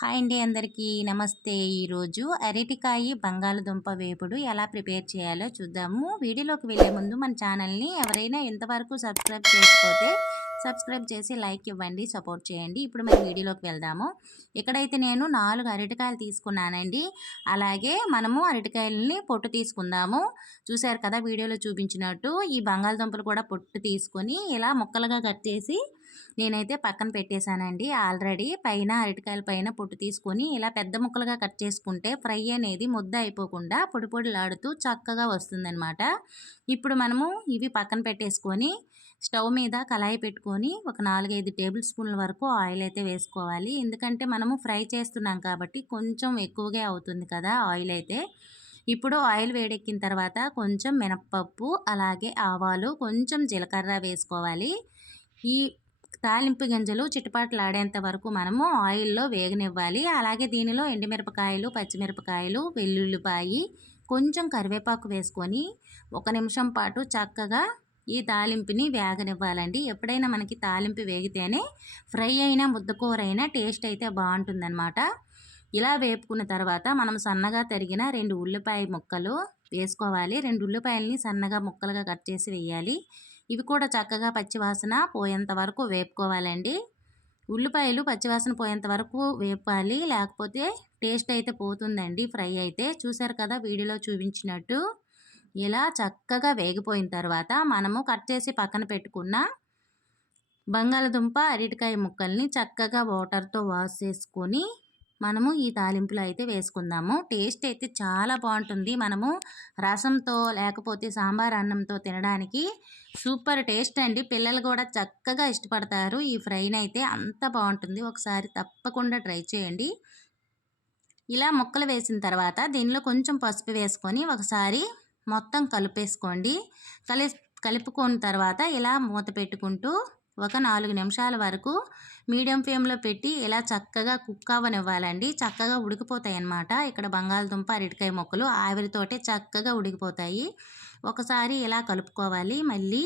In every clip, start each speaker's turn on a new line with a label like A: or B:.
A: Hi అండి అందరికీ. నమస్తే ఈరోజు అరటికాయ బంగాళదుంప వేపుడు ఎలా ప్రిపేర్ చేయాలో చూద్దాము. వీడియోలోకి వెళ్ళే ముందు మన ఛానల్ని ఎవరైనా ఎంతవరకు సబ్స్క్రైబ్ చేసుకోతే సబ్స్క్రైబ్ చేసి లైక్ ఇవ్వండి సపోర్ట్ చేయండి. ఇప్పుడు మనం వీడియోలోకి వెళ్దాము. ఇక్కడైతే నేను నాలుగు అరటికాయలు తీసుకున్నానండి. అలాగే మనము అరటికాయలని పొట్టు తీసుకుందాము. చూశారు కదా వీడియోలో చూపించినట్టు. ఈ బంగాళదుంపలు కూడా పొట్టు తీసుకొని ఇలా ముక్కలుగా కట్ చేసి నేనైతే పక్కన పెట్టేశానండి. ఆల్రెడీ పైన అరటికాయల పైన పొట్టు తీసుకొని ఇలా పెద్ద ముక్కలుగా కట్ చేసుకుంటే ఫ్రై అనేది ముద్ద అయిపోకుండా పొడి పొడిలాడుతూ చక్కగా వస్తుందనమాట ఇప్పుడు మనము ఇవి పక్కన పెట్టేసుకొని స్టవ్ మీద కళాయి పెట్టుకొని ఒక నాలుగైదు టేబుల్ స్పూన్ల వరకు ఆయిల్ అయితే వేసుకోవాలి. ఎందుకంటే మనము ఫ్రై చేస్తున్నాం కాబట్టి కొంచెం ఎక్కువగా అవుతుంది కదా ఆయిల్ అయితే. ఇప్పుడు ఆయిల్ వేడెక్కిన తర్వాత కొంచెం మినప్పప్పు అలాగే ఆవాలు కొంచెం జీలకర్ర వేసుకోవాలి. ఈ తాలింపు గింజలు చిటపాట్లాడేంత వరకు మనము ఆయిల్లో వేగనివ్వాలి. అలాగే దీనిలో ఎండుమిరపకాయలు పచ్చిమిరపకాయలు వెల్లుల్లిపాయి కొంచెం కరివేపాకు వేసుకొని ఒక నిమిషం పాటు చక్కగా ఈ తాలింపుని వేగనివ్వాలండి. ఎప్పుడైనా మనకి తాలింపు వేగితేనే ఫ్రై అయినా ముద్దకూరైనా టేస్ట్ అయితే బాగుంటుందన్నమాట. ఇలా వేపుకున్న తర్వాత మనం సన్నగా తరిగిన రెండు ఉల్లిపాయ ముక్కలు వేసుకోవాలి. రెండు ఉల్లిపాయలని సన్నగా ముక్కలుగా కట్ చేసి వేయాలి. ఇవి కూడా చక్కగా పచ్చివాసన పోయేంత వరకు వేపుకోవాలండి. ఉల్లిపాయలు పచ్చివాసన పోయేంత వరకు వేపాలి. లేకపోతే టేస్ట్ అయితే పోతుందండి. ఫ్రై అయితే చూసారు కదా వీడియోలో చూపించినట్టు. ఇలా చక్కగా వేగిపోయిన తర్వాత మనము కట్ చేసి పక్కన పెట్టుకున్న బంగాళదుంప అరటికాయ ముక్కల్ని చక్కగా వాటర్తో వాష్ చేసుకొని మనము ఈ తాలింపులో అయితే వేసుకుందాము. టేస్ట్ అయితే చాలా బాగుంటుంది. మనము రసంతో లేకపోతే సాంబార్ అన్నంతో తినడానికి సూపర్ టేస్ట్ అండి. పిల్లలు కూడా చక్కగా ఇష్టపడతారు. ఈ ఫ్రైని అయితే అంత బాగుంటుంది. ఒకసారి తప్పకుండా ట్రై చేయండి. ఇలా ముక్కలు వేసిన తర్వాత దీనిలో కొంచెం పసుపు వేసుకొని ఒకసారి మొత్తం కలిపేసుకోండి. కలి కలుపుకున్న తర్వాత ఇలా మూత పెట్టుకుంటూ ఒక నాలుగు నిమిషాల వరకు మీడియం ఫ్లేమ్లో పెట్టి ఇలా చక్కగా కుక్ అవ్వనివ్వాలండి. చక్కగా ఉడికిపోతాయి అన్నమాట ఇక్కడ బంగాళదుంప అరటికాయ మొక్కలు ఆవిరితోటే చక్కగా ఉడికిపోతాయి. ఒకసారి ఇలా కలుపుకోవాలి. మళ్ళీ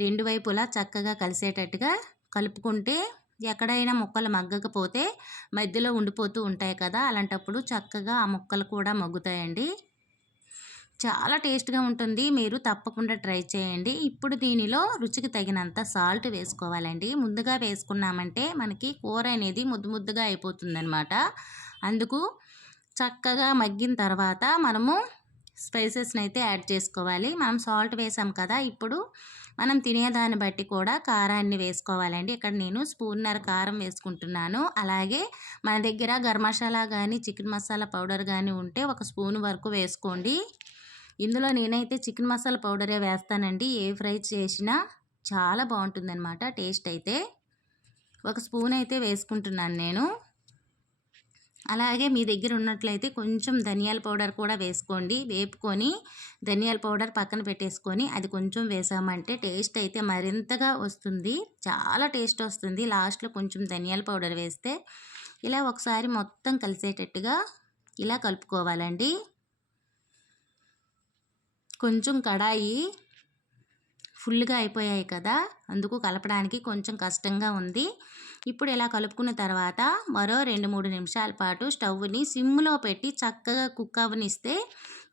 A: రెండు వైపులా చక్కగా కలిసేటట్టుగా కలుపుకుంటే ఎక్కడైనా ముక్కలు మగ్గకపోతే మధ్యలో ఉండిపోతూ ఉంటాయి కదా. అలాంటప్పుడు చక్కగా ఆ ముక్కలు కూడా మగ్గుతాయండి. చాలా టేస్ట్గా ఉంటుంది. మీరు తప్పకుండా ట్రై చేయండి. ఇప్పుడు దీనిలో రుచికి తగినంత సాల్ట్ వేసుకోవాలండి. ముందుగా వేసుకున్నామంటే మనకి కూర అనేది ముద్దు ముద్దుగా అయిపోతుందనమాట అందుకు చక్కగా మగ్గిన తర్వాత మనము స్పైసెస్ని అయితే యాడ్ చేసుకోవాలి. మనం సాల్ట్ వేసాం కదా ఇప్పుడు మనం తినేదాన్ని బట్టి కూడా కారాన్ని వేసుకోవాలండి. ఇక్కడ నేను స్పూన్నర కారం వేసుకుంటున్నాను. అలాగే మన దగ్గర గరం మసాలా కానీ చికెన్ మసాలా పౌడర్ కానీ ఉంటే ఒక స్పూన్ వరకు వేసుకోండి. ఇందులో నేనైతే చికెన్ మసాలా పౌడరే వేస్తానండి. ఏ ఫ్రై చేసినా చాలా బాగుంటుందన్నమాట టేస్ట్ అయితే. ఒక స్పూన్ అయితే వేసుకుంటున్నాను నేను. అలాగే మీ దగ్గర ఉన్నట్లయితే కొంచెం ధనియాల పౌడర్ కూడా వేసుకోండి. వేపుకొని ధనియాల పౌడర్ పక్కన పెట్టేసుకొని అది కొంచెం వేసామంటే టేస్ట్ అయితే మరింతగా వస్తుంది. చాలా టేస్ట్ వస్తుంది. లాస్ట్లో కొంచెం ధనియాల పౌడర్ వేస్తే ఇలా ఒకసారి మొత్తం కలిసేటట్టుగా ఇలా కలుపుకోవాలండి. కొంచెం కడాయి ఫుల్గా అయిపోయాయి కదా అందుకు కలపడానికి కొంచెం కష్టంగా ఉంది. ఇప్పుడు ఇలా కలుపుకున్న తర్వాత మరో రెండు మూడు నిమిషాల పాటు స్టవ్ని సిమ్లో పెట్టి చక్కగా కుక్ అవనిస్తే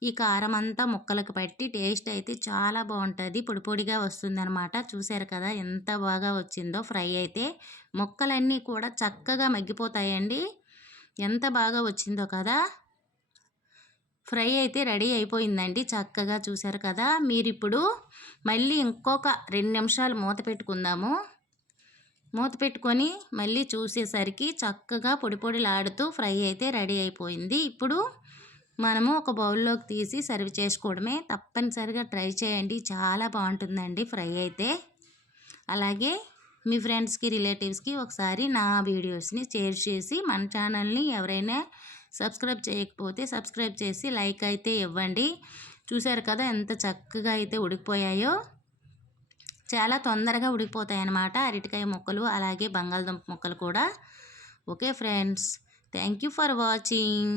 A: ఈ కారం అంతా ముక్కలకు పెట్టి టేస్ట్ అయితే చాలా బాగుంటుంది. పొడి పొడిగా వస్తుందనమాట చూసారు కదా ఎంత బాగా వచ్చిందో ఫ్రై అయితే. ముక్కలన్నీ కూడా చక్కగా మగ్గిపోతాయండి. ఎంత బాగా వచ్చిందో కదా. ఫ్రై అయితే రెడీ అయిపోయిందండి చక్కగా చూసారు కదా. మీరు ఇప్పుడు మళ్ళీ ఇంకొక రెండు నిమిషాలు మూత పెట్టుకుందాము. మూత పెట్టుకొని మళ్ళీ చూసేసరికి చక్కగా పొడి పొడిలాడుతూ ఫ్రై అయితే రెడీ అయిపోయింది. ఇప్పుడు మనము ఒక బౌల్లోకి తీసి సర్వ్ చేసుకోవడమే. తప్పనిసరిగా ట్రై చేయండి చాలా బాగుంటుందండి ఫ్రై అయితే. అలాగే మీ ఫ్రెండ్స్కి రిలేటివ్స్కి ఒకసారి నా వీడియోస్ని షేర్ చేసి మన ఛానల్ని ఎవరైనా సబ్స్క్రైబ్ చేయకపోతే సబ్స్క్రైబ్ చేసి లైక్ అయితే ఇవ్వండి. చూసారు కదా ఎంత చక్కగా అయితే ఉడికిపోయాయో. చాలా తొందరగా ఉడికిపోతాయి అన్నమాట అరటికాయ ముక్కలు అలాగే బంగాళదుంప ముక్కలు కూడా. Okay friends thank you for watching.